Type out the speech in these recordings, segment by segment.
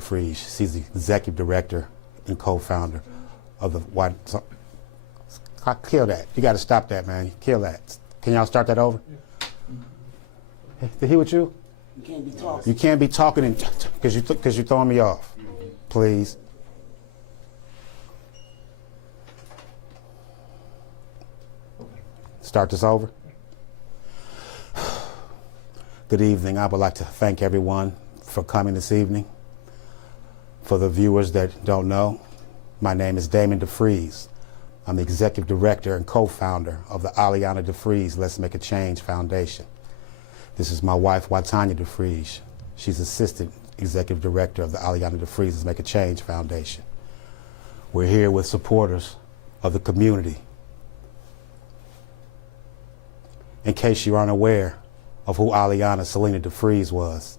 Defreeze. She's the executive director and co-founder of the White. Kill that. You got to stop that, man. Kill that. Can y'all start that over? Did he with you? You can't be talking. You can't be talking because you're throwing me off. Please. Start this over. Good evening. I would like to thank everyone for coming this evening. For the viewers that don't know, my name is Damon Defreeze. I'm the executive director and co-founder of the Aliana Defreeze Let's Make a Change Foundation. This is my wife, Watanya Defreeze. She's assistant executive director of the Aliana Defreeze Let's Make a Change Foundation. We're here with supporters of the community. In case you aren't aware of who Aliana Selena Defreeze was,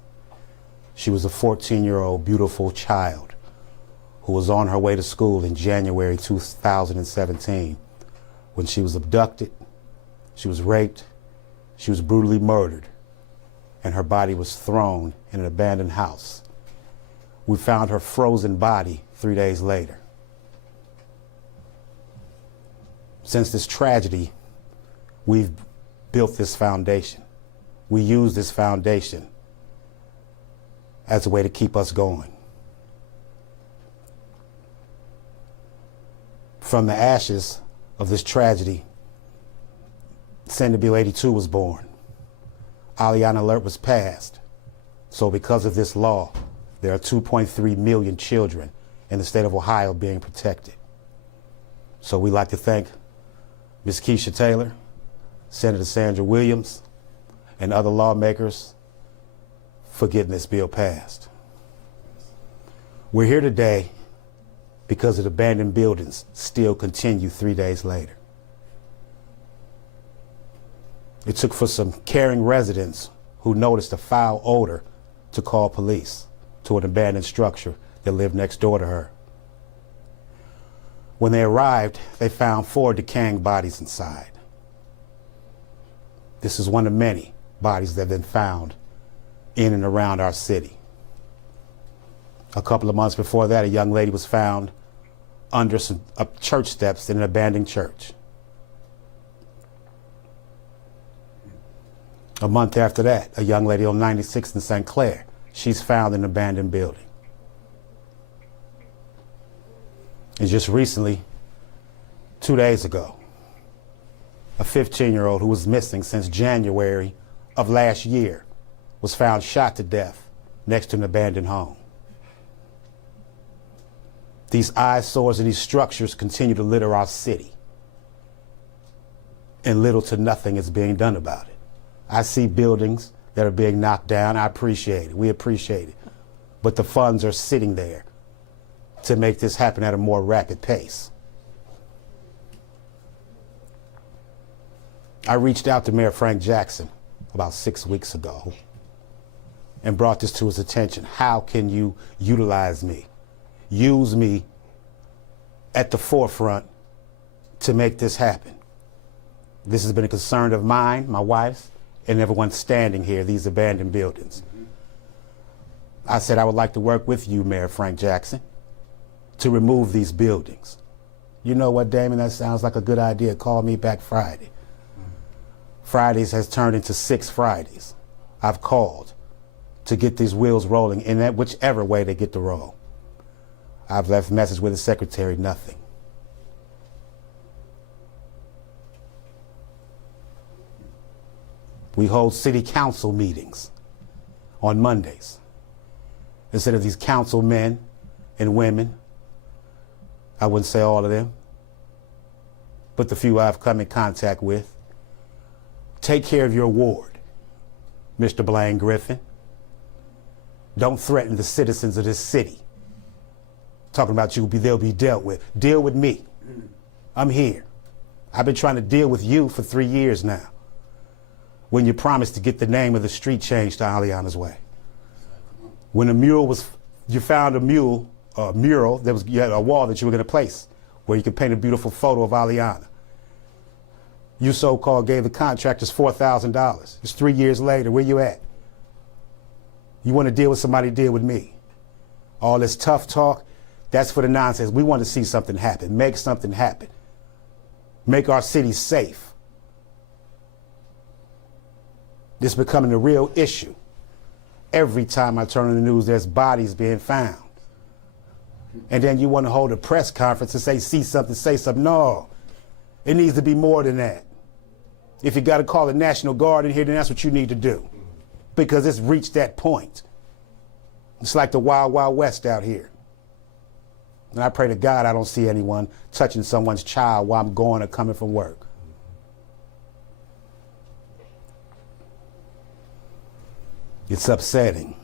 she was a 14-year-old beautiful child who was on her way to school in January 2017 when she was abducted, she was raped, she was brutally murdered, and her body was thrown in an abandoned house. We found her frozen body 3 days later. Since this tragedy, we've built this foundation. We use this foundation as a way to keep us going. From the ashes of this tragedy, Send to Bill 82 was born. Aliana Alert was passed. So because of this law, there are 2.3 million children in the state of Ohio being protected. So we'd like to thank Ms. Keisha Taylor, Senator Sandra Williams, and other lawmakers for getting this bill passed. We're here today because the abandoned buildings still continue 3 days later. It took for some caring residents who noticed a foul odor to call police to an abandoned structure that lived next door to her. When they arrived, they found 4 decaying bodies inside. This is one of many bodies that have been found in and around our city. A couple of months before that, a young lady was found under some church steps in an abandoned church. A month after that, a young lady on 96th in St. Clair, she's found in an abandoned building. And just recently, 2 days ago, a 15-year-old who was missing since January of last year was found shot to death next to an abandoned home. These eyesores and these structures continue to litter our city, and little to nothing is being done about it. I see buildings that are being knocked down. I appreciate it. We appreciate it. But the funds are sitting there to make this happen at a more rapid pace. I reached out to Mayor Frank Jackson about 6 weeks ago and brought this to his attention. How can you utilize me? Use me at the forefront to make this happen. This has been a concern of mine, my wife's, and everyone standing here, these abandoned buildings. I said I would like to work with you, Mayor Frank Jackson, to remove these buildings. You know what, Damon, that sounds like a good idea. Call me back Friday. Fridays has turned into 6 Fridays. I've called to get these wheels rolling in that whichever way they get to roll. I've left a message with the secretary, nothing. We hold city council meetings on Mondays. Instead of these councilmen and women, I wouldn't say all of them, but the few I've come in contact with, take care of your ward, Mr. Blaine Griffin. Don't threaten the citizens of this city. Talking about you, they'll be dealt with. Deal with me. I'm here. I've been trying to deal with you for 3 years now, when you promised to get the name of the street changed to Aliana's Way. When a mural was, you found a mural, you had a wall that you were going to place where you could paint a beautiful photo of Aliana. You so-called gave the contractors $4,000. It's 3 years later. Where you at? You want to deal with somebody, deal with me. All this tough talk, that's for the nonsense. We want to see something happen, make something happen, make our city safe. This is becoming a real issue. Every time I turn on the news, there's bodies being found. And then you want to hold a press conference and say, see something, say something. No, it needs to be more than that. If you got to call the National Guard in here, then that's what you need to do. Because it's reached that point. It's like the Wild Wild West out here. And I pray to God I don't see anyone touching someone's child while I'm going or coming from work. It's upsetting.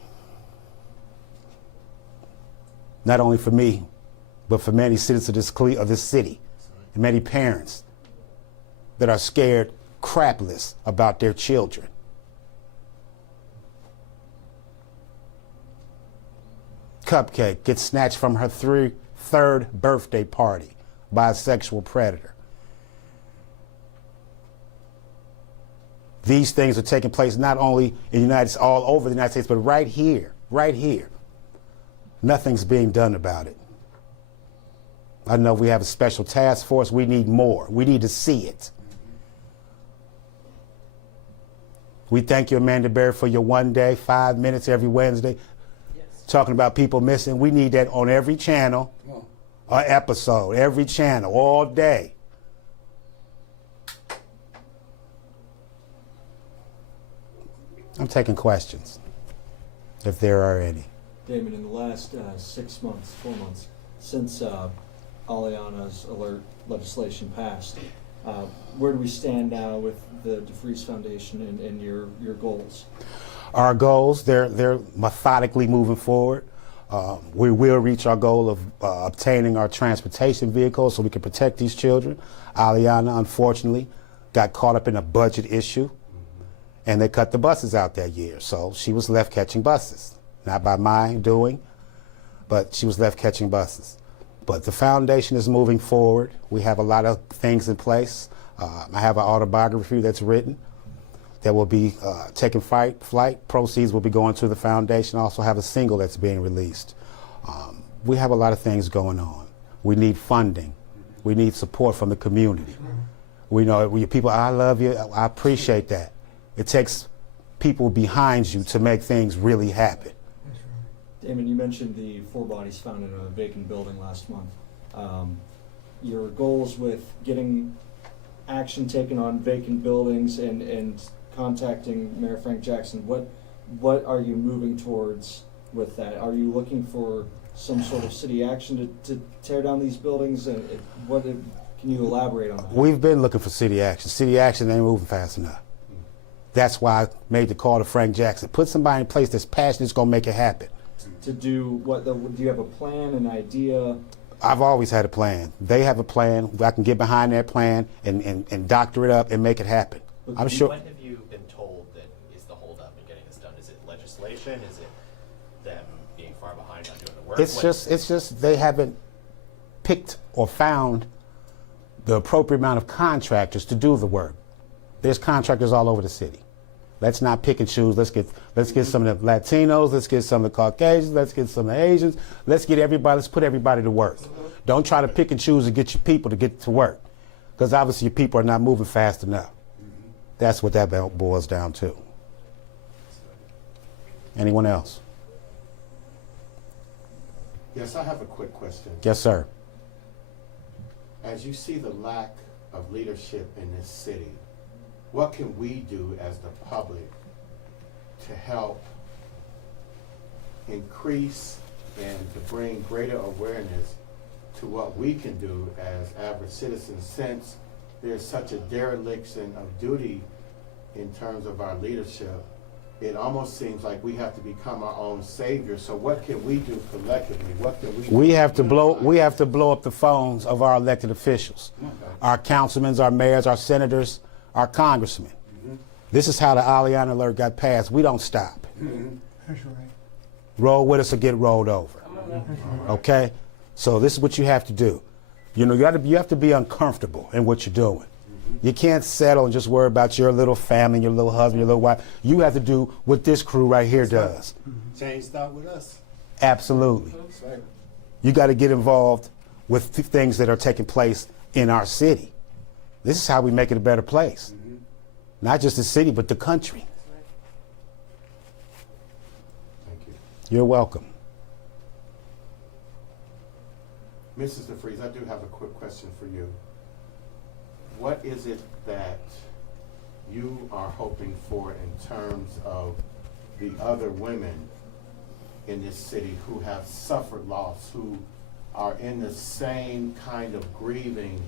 Not only for me, but for many citizens of this city and many parents that are scared crapless about their children. Cupcake gets snatched from her third birthday party by a sexual predator. These things are taking place not only in the United States, all over the United States, but right here. Nothing's being done about it. I know we have a special task force. We need more. We need to see it. We thank you, Amanda Berry, for your 1 day, 5 minutes every Wednesday, talking about people missing. We need that on every channel, episode, every channel, all day. I'm taking questions, if there are any. Damon, in the last 6 months, 4 months, since Aliana's alert legislation passed, where do we stand now with the Defreeze Foundation and your goals? Our goals, they're methodically moving forward. We will reach our goal of obtaining our transportation vehicles so we can protect these children. Aliana, unfortunately, got caught up in a budget issue, and they cut the buses out that year. So she was left catching buses. Not by my doing, but she was left catching buses. But the foundation is moving forward. We have a lot of things in place. I have an autobiography that's written that will be taking flight. Proceeds will be going to the foundation. I also have a single that's being released. We have a lot of things going on. We need funding. We need support from the community. We know people, I love you, I appreciate that. It takes people behind you to make things really happen. Damon, you mentioned the 4 bodies found in a vacant building last month. Your goals with getting action taken on vacant buildings and contacting Mayor Frank Jackson, what are you moving towards with that? Are you looking for some sort of city action to tear down these buildings? And can you elaborate on that? We've been looking for city action. City action ain't moving fast enough. That's why I made the call to Frank Jackson. Put somebody in place that's passionate, that's going to make it happen. To do what? Do you have a plan, an idea? I've always had a plan. They have a plan. I can get behind that plan and doctor it up and make it happen. I'm sure. When have you been told that is the holdup in getting this done? Is it legislation? Is it them being far behind on doing the work? It's just they haven't picked or found the appropriate amount of contractors to do the work. There's contractors all over the city. Let's not pick and choose. Let's get some of the Latinos. Let's get some of the Caucasians. Let's get some of the Asians. Let's get everybody. Let's put everybody to work. Don't try to pick and choose and get your people to get to work, because obviously your people are not moving fast enough. That's what that boils down to. Anyone else? Yes, I have a quick question. Yes, sir. As you see the lack of leadership in this city, what can we do as the public to help increase and to bring greater awareness to what we can do as average citizens, since there's such a dereliction of duty in terms of our leadership? It almost seems like we have to become our own savior. So what can we do collectively? What can we do? We have to blow up the phones of our elected officials, our councilmen, our mayors, our senators, our congressmen. This is how the Aliana alert got passed. We don't stop. That's right. Roll with us or get rolled over. Okay? So this is what you have to do. You know, you have to be uncomfortable in what you're doing. You can't settle and just worry about your little family, your little husband, your little wife. You have to do what this crew right here does. Change start with us. Absolutely. That's right. You got to get involved with things that are taking place in our city. This is how we make it a better place. Not just the city, but the country. Thank you. You're welcome. Mrs. Defreeze, I do have a quick question for you. What is it that you are hoping for in terms of the other women in this city who have suffered loss, who are in the same kind of grieving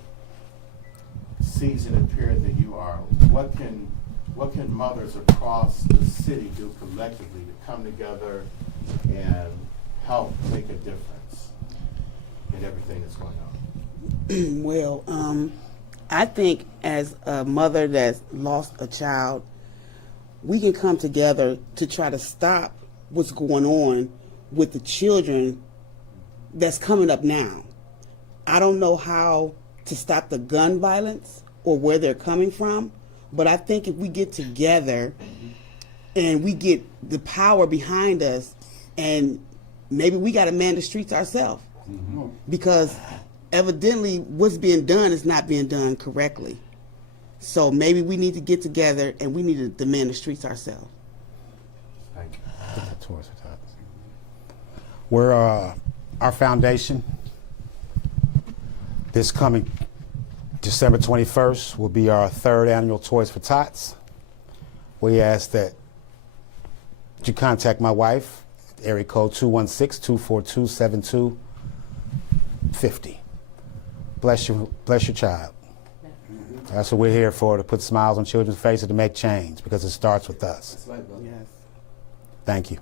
season and period that you are? What can mothers across the city do collectively to come together and help make a difference in everything that's going on? Well, I think as a mother that's lost a child, we can come together to try to stop what's going on with the children that's coming up now. I don't know how to stop the gun violence or where they're coming from, but I think if we get together and we get the power behind us, and maybe we got to man the streets ourselves, because evidently what's being done is not being done correctly. So maybe we need to get together and we need to demand the streets ourselves. Thank you. We're our foundation this coming December 21st will be our 3rd annual Toys for Tots. We ask that you contact my wife, area code 216-242-7250. Bless your child. That's what we're here for, to put smiles on children's faces, to make change, because it starts with us. That's right, brother. Yes. Thank you.